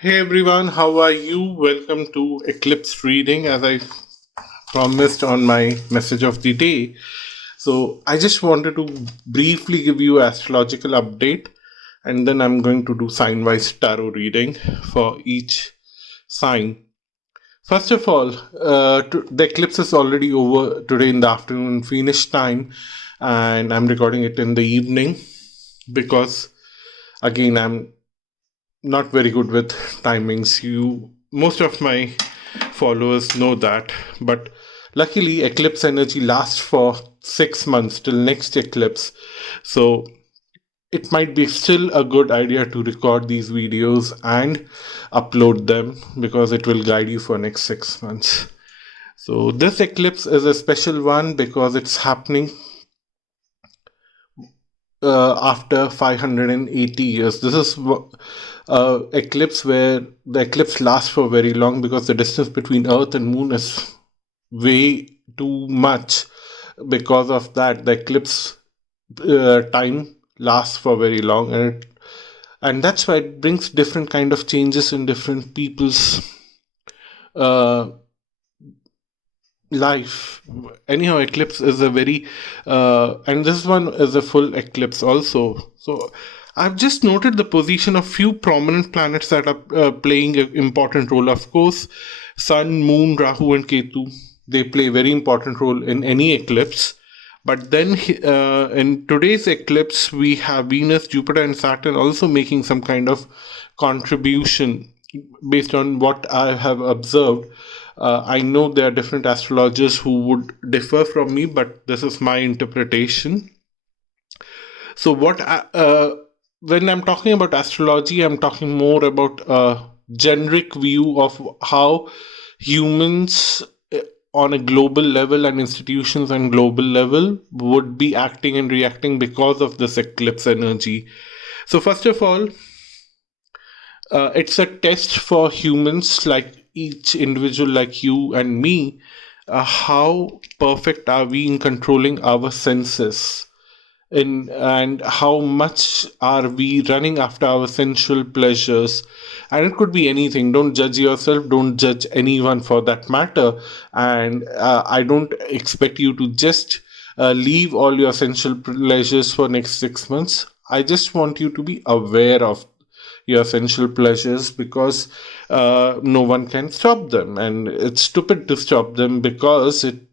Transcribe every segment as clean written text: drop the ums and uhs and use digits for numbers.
Hey everyone, how are you? Welcome to Eclipse reading as I promised on my message of the day. So, I just wanted to briefly give you astrological update and then I'm going to do sign wise tarot reading for each sign. First of all, the eclipse is already over today in the afternoon Phoenix time, and I'm recording it in the evening because again I'm not very good with timings. Most of my followers know that, but luckily eclipse energy lasts for 6 months till next eclipse. So it might be still a good idea to record these videos and upload them because it will guide you for next 6 months. So this eclipse is a special one because it's happening after 580 years. This is eclipse where the eclipse lasts for very long because the distance between Earth and Moon is way too much. Because of that, the eclipse time lasts for very long, and that's why it brings different kind of changes in different people's uh, life. Anyhow, eclipse is a very and this one is a full eclipse also. So I've just noted the position of few prominent planets that are playing an important role. Of course, Sun, Moon, Rahu, and Ketu, they play a very important role in any eclipse. But then in today's eclipse, we have Venus, Jupiter, and Saturn also making some kind of contribution based on what I have observed. I know there are different astrologers who would differ from me, but this is my interpretation. So, when I'm talking about astrology, I'm talking more about a generic view of how humans on a global level and institutions on global level would be acting and reacting because of this eclipse energy. So, first of all, it's a test for humans like each individual like you and me. How perfect are we in controlling our senses, and how much are we running after our sensual pleasures? And it could be anything. Don't judge yourself, don't judge anyone for that matter. And I don't expect you to just leave all your sensual pleasures for next 6 months. I just want you to be aware of your sensual pleasures because no one can stop them, and it's stupid to stop them because it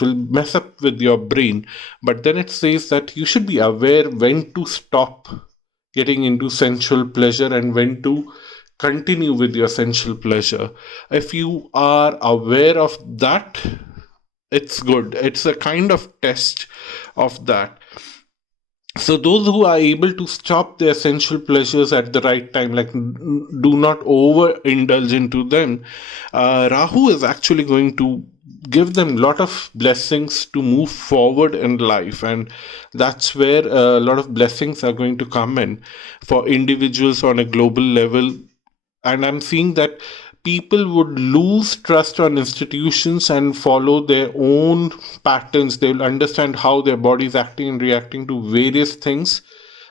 will mess up with your brain. But then it says that you should be aware when to stop getting into sensual pleasure and when to continue with your sensual pleasure. If you are aware of that, it's good. It's a kind of test of that. So those who are able to stop their sensual pleasures at the right time, like do not overindulge into them, Rahu is actually going to give them a lot of blessings to move forward in life, and that's where a lot of blessings are going to come in for individuals on a global level. And I'm seeing that people would lose trust on institutions and follow their own patterns. They will understand how their body is acting and reacting to various things,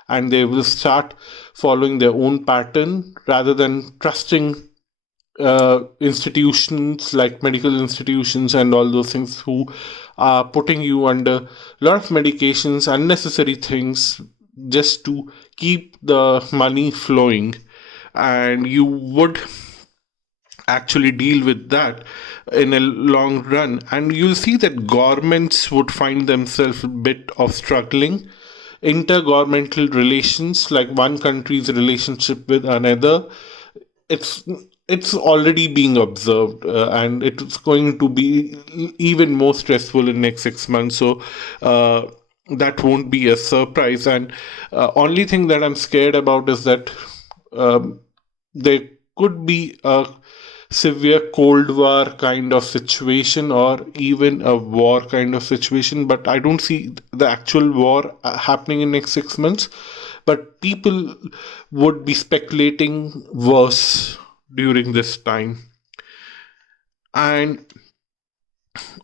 and they will start following their own pattern rather than trusting institutions like medical institutions and all those things who are putting you under a lot of medications, unnecessary things, just to keep the money flowing. And you would actually deal with that in a long run, and you'll see that governments would find themselves a bit of struggling. Intergovernmental relations, like one country's relationship with another, it's it's already being observed, and it's going to be even more stressful in next 6 months. So that won't be a surprise. And only thing that I'm scared about is that um, there could be a severe cold war kind of situation or even a war kind of situation, but I don't see the actual war happening in next 6 months. But people would be speculating worse during this time. And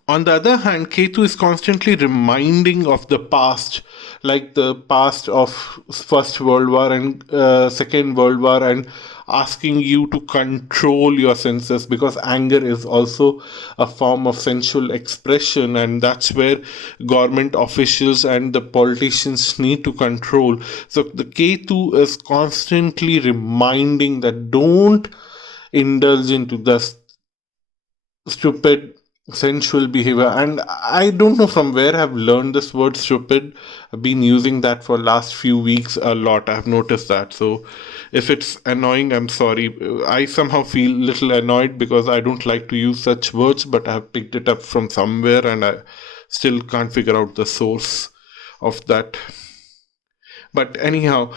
on the other hand, Ketu is constantly reminding of the past, like the past of First World War and Second World War, and asking you to control your senses, because anger is also a form of sensual expression, and that's where government officials and the politicians need to control. So the Ketu is constantly reminding that don't indulge into the stupid sensual behavior. And I don't know from where I've learned this word stupid. I've been using that for last few weeks a lot. I've noticed that. So if it's annoying, I'm sorry. I somehow feel little annoyed because I don't like to use such words, but I've picked it up from somewhere and I still can't figure out the source of that. But anyhow,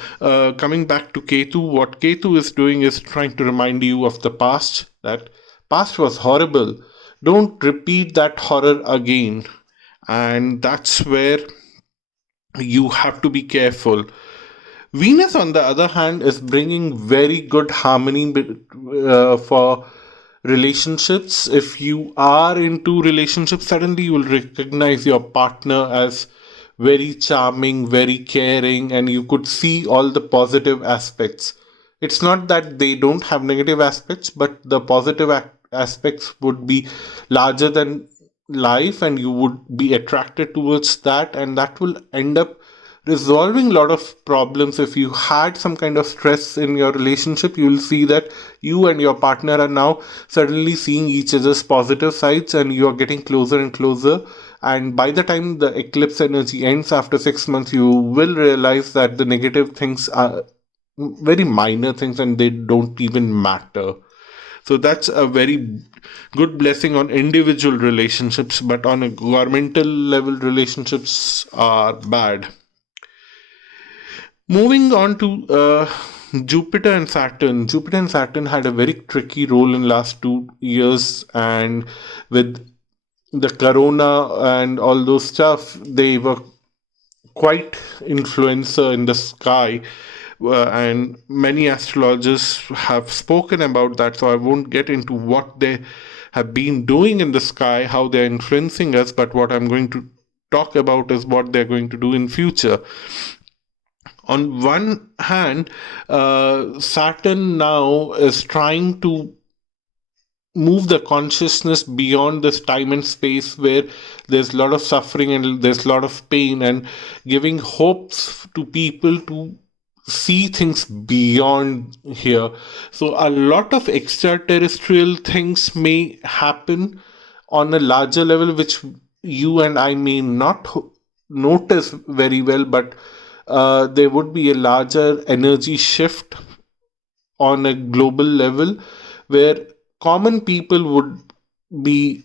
coming back to Ketu, what Ketu is doing is trying to remind you of the past, that past was horrible. Don't repeat that horror again. And that's where you have to be careful. Venus, on the other hand, is bringing very good harmony for relationships. If you are into relationships, suddenly you will recognize your partner as very charming, very caring, and you could see all the positive aspects. It's not that they don't have negative aspects, but the positive aspects would be larger than life, and you would be attracted towards that, and that will end up resolving a lot of problems. If you had some kind of stress in your relationship, you will see that you and your partner are now suddenly seeing each other's positive sides, and you are getting closer and closer. And by the time the eclipse energy ends after 6 months, you will realize that the negative things are very minor things and they don't even matter. So that's a very good blessing on individual relationships, but on a governmental level, relationships are bad. Moving on to Jupiter and Saturn. Jupiter and Saturn had a very tricky role in last 2 years, and with the corona and all those stuff, they were quite influencer in the sky. And many astrologers have spoken about that, so I won't get into what they have been doing in the sky, how they're influencing us, but what I'm going to talk about is what they're going to do in future. On one hand, Saturn now is trying to move the consciousness beyond this time and space where there's a lot of suffering and there's a lot of pain, and giving hopes to people to see things beyond here. So a lot of extraterrestrial things may happen on a larger level, which you and I may not notice very well, but there would be a larger energy shift on a global level where common people would be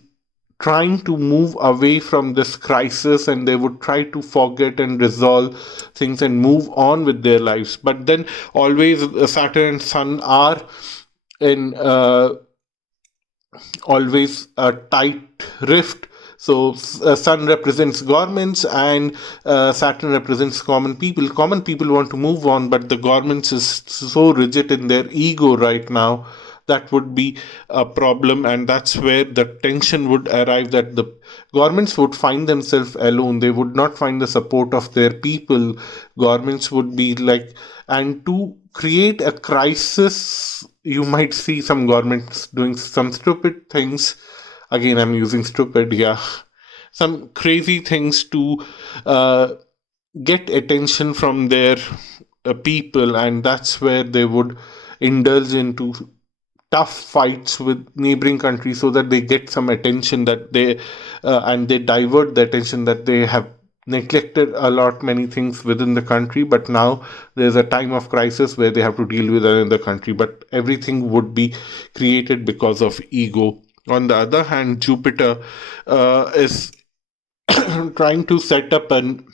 trying to move away from this crisis, and they would try to forget and resolve things and move on with their lives. But then always Saturn and Sun are in always a tight rift. So Sun represents governments, and Saturn represents common people. Common people want to move on, but the governments is so rigid in their ego right now. That would be a problem, and that's where the tension would arrive, that the governments would find themselves alone. They would not find the support of their people. Governments would be like, and to create a crisis, you might see some governments doing some stupid things. Again, I'm using stupid, yeah. Some crazy things to get attention from their people, and that's where they would indulge into tough fights with neighboring countries so that they get some attention, that they and they divert the attention, that they have neglected a lot many things within the country, but now there's a time of crisis where they have to deal with another country, but everything would be created because of ego. On the other hand, Jupiter is trying to set up an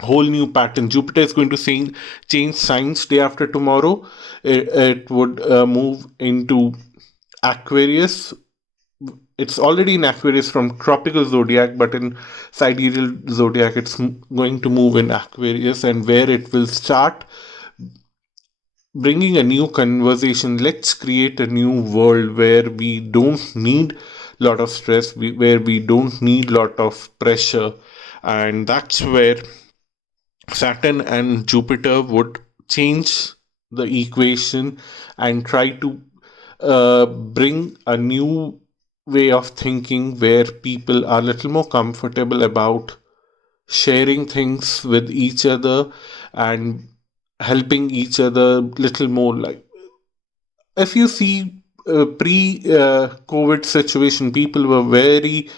whole new pattern. Jupiter is going to change signs day after tomorrow. It would move into Aquarius. It's already in Aquarius from tropical zodiac, but in sidereal zodiac, it's going to move in Aquarius, and where it will start bringing a new conversation. Let's create a new world where we don't need a lot of stress, where we don't need a lot of pressure, and that's where Saturn and Jupiter would change the equation and try to bring a new way of thinking where people are a little more comfortable about sharing things with each other and helping each other little more. Like if you see pre COVID situation, people were very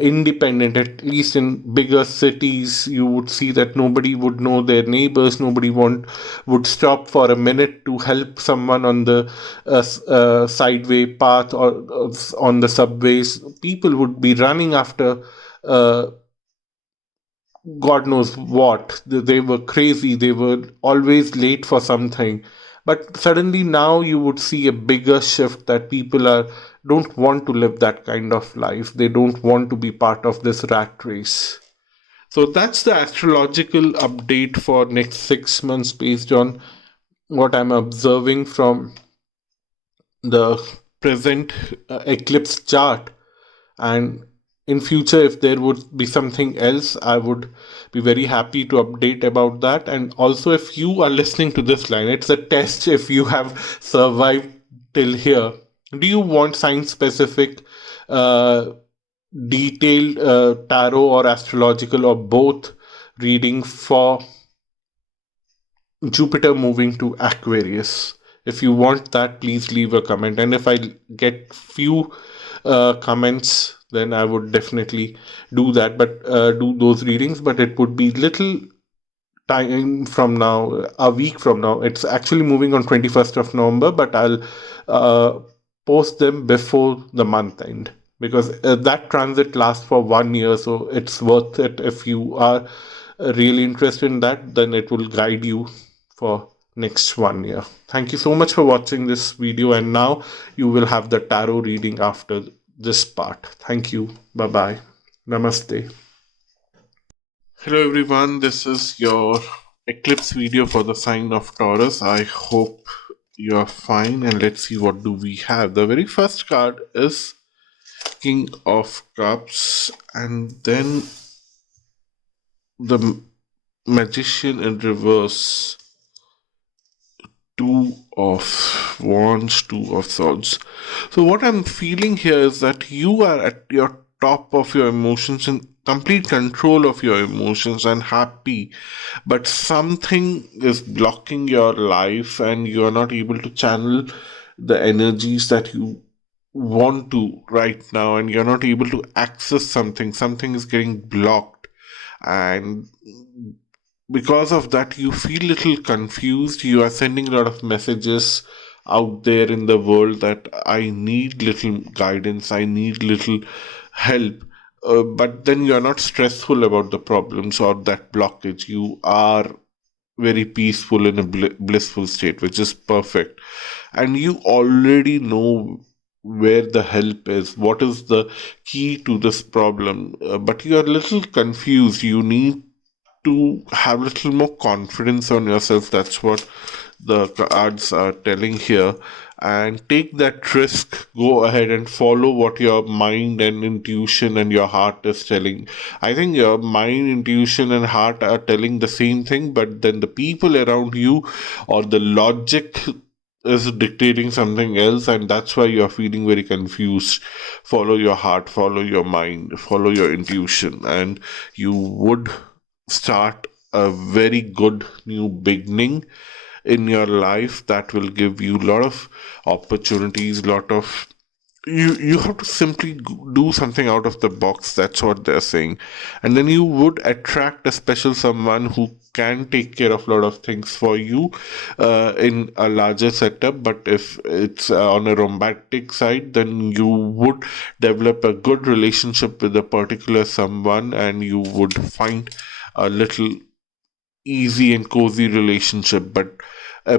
independent. At least in bigger cities, you would see that nobody would know their neighbors. Nobody would stop for a minute to help someone on the sideway path or on the subways. People would be running after uh, God knows what. They were crazy. They were always late for something. But suddenly now you would see a bigger shift that people are don't want to live that kind of life. They don't want to be part of this rat race. So that's the astrological update for next 6 months based on what I'm observing from the present eclipse chart. And in future, if there would be something else, I would be very happy to update about that. And also, if you are listening to this line, it's a test if you have survived till here. Do you want science specific uh, detailed tarot or astrological or both reading for Jupiter moving to Aquarius? If you want that, please leave a comment. And if I get few comments, then I would definitely do that. But do those readings. But it would be little time from now, a week from now. It's actually moving on 21st of November, but I'll uh, post them before the month end because that transit lasts for 1 year, so it's worth it. If you are really interested in that, then it will guide you for next 1 year. Thank you so much for watching this video, and now you will have the tarot reading after this part. Thank you. Bye bye. Namaste. Hello everyone, this is your eclipse video for the sign of Taurus. I hope you are fine, and let's see what do we have. The very first card is King of Cups, and then the Magician in reverse, Two of Wands, Two of Swords. So what I'm feeling here is that you are at your top of your emotions, in complete control of your emotions and happy, but something is blocking your life and you are not able to channel the energies that you want to right now, and you're not able to access something is getting blocked, and because of that you feel little confused. You are sending a lot of messages out there in the world that I need little guidance, I need little help, but then you are not stressful about the problems or that blockage. You are very peaceful in a blissful state, which is perfect. And you already know where the help is, what is the key to this problem, but you are a little confused. You need to have a little more confidence on yourself. That's what the cards are telling here. And take that risk. Go ahead and follow what your mind and intuition and your heart is telling. I think your mind, intuition, and heart are telling the same thing, but then the people around you or the logic is dictating something else, and that's why you're feeling very confused. Follow your heart, follow your mind, follow your intuition, and you would start a very good new beginning in your life that will give you a lot of opportunities, lot of you have to simply do something out of the box. That's what they're saying. And then you would attract a special someone who can take care of a lot of things for you in a larger setup. But if it's on a romantic side, then you would develop a good relationship with a particular someone, and you would find a little easy and cozy relationship. But uh,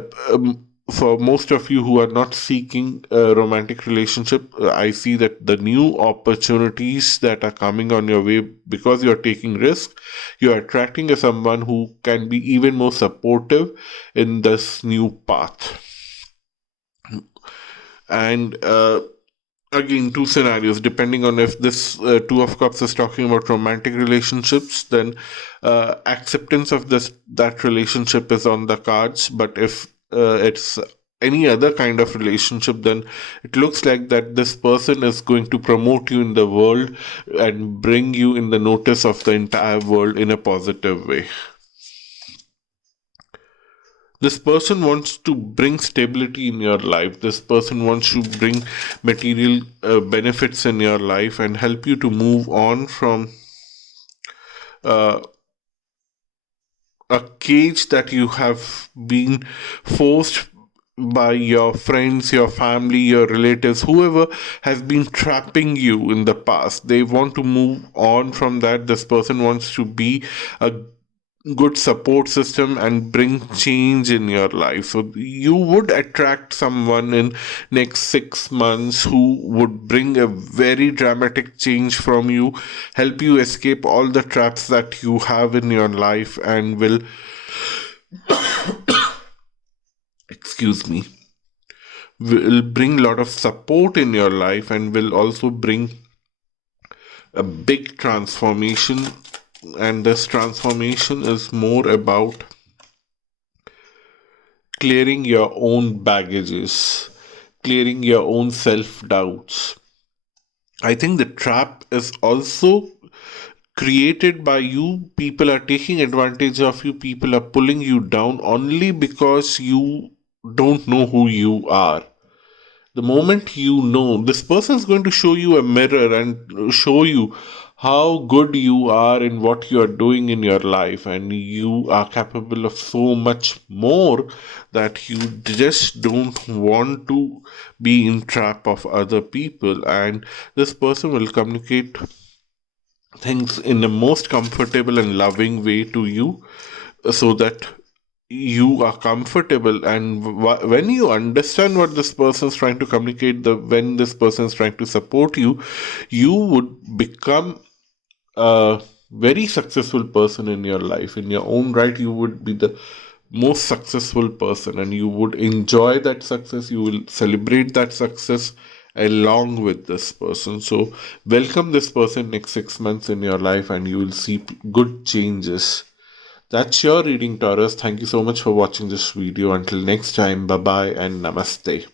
for most of you who are not seeking a romantic relationship, I see that the new opportunities that are coming on your way, because you're taking risk, you're attracting a someone who can be even more supportive in this new path. And again, two scenarios depending on if this two of cups is talking about romantic relationships, then acceptance of this that relationship is on the cards. But if it's any other kind of relationship, then it looks like that this person is going to promote you in the world and bring you in the notice of the entire world in a positive way. This person wants to bring stability in your life. This person wants to bring material benefits in your life and help you to move on from uh, a cage that you have been forced by your friends, your family, your relatives, whoever has been trapping you in the past. They want to move on from that. This person wants to be a good support system and bring change in your life. So you would attract someone in next 6 months who would bring a very dramatic change from you, help you escape all the traps that you have in your life, and excuse me, will bring a lot of support in your life and will also bring a big transformation. And this transformation is more about clearing your own baggages, clearing your own self doubts. I think the trap is also created by you. People are taking advantage of you, people are pulling you down only because you don't know who you are. The moment you know, this person is going to show you a mirror and show you how good you are in what you are doing in your life, and you are capable of so much more that you just don't want to be in trap of other people. And this person will communicate things in the most comfortable and loving way to you, so that you are comfortable. And when you understand what this person is trying to communicate, the when this person is trying to support you, you would become a very successful person in your life. In your own right, you would be the most successful person, and you would enjoy that success. You will celebrate that success along with this person. So welcome this person next 6 months in your life, and you will see good changes. That's your reading, Taurus. Thank you so much for watching this video. Until next time, bye bye and namaste.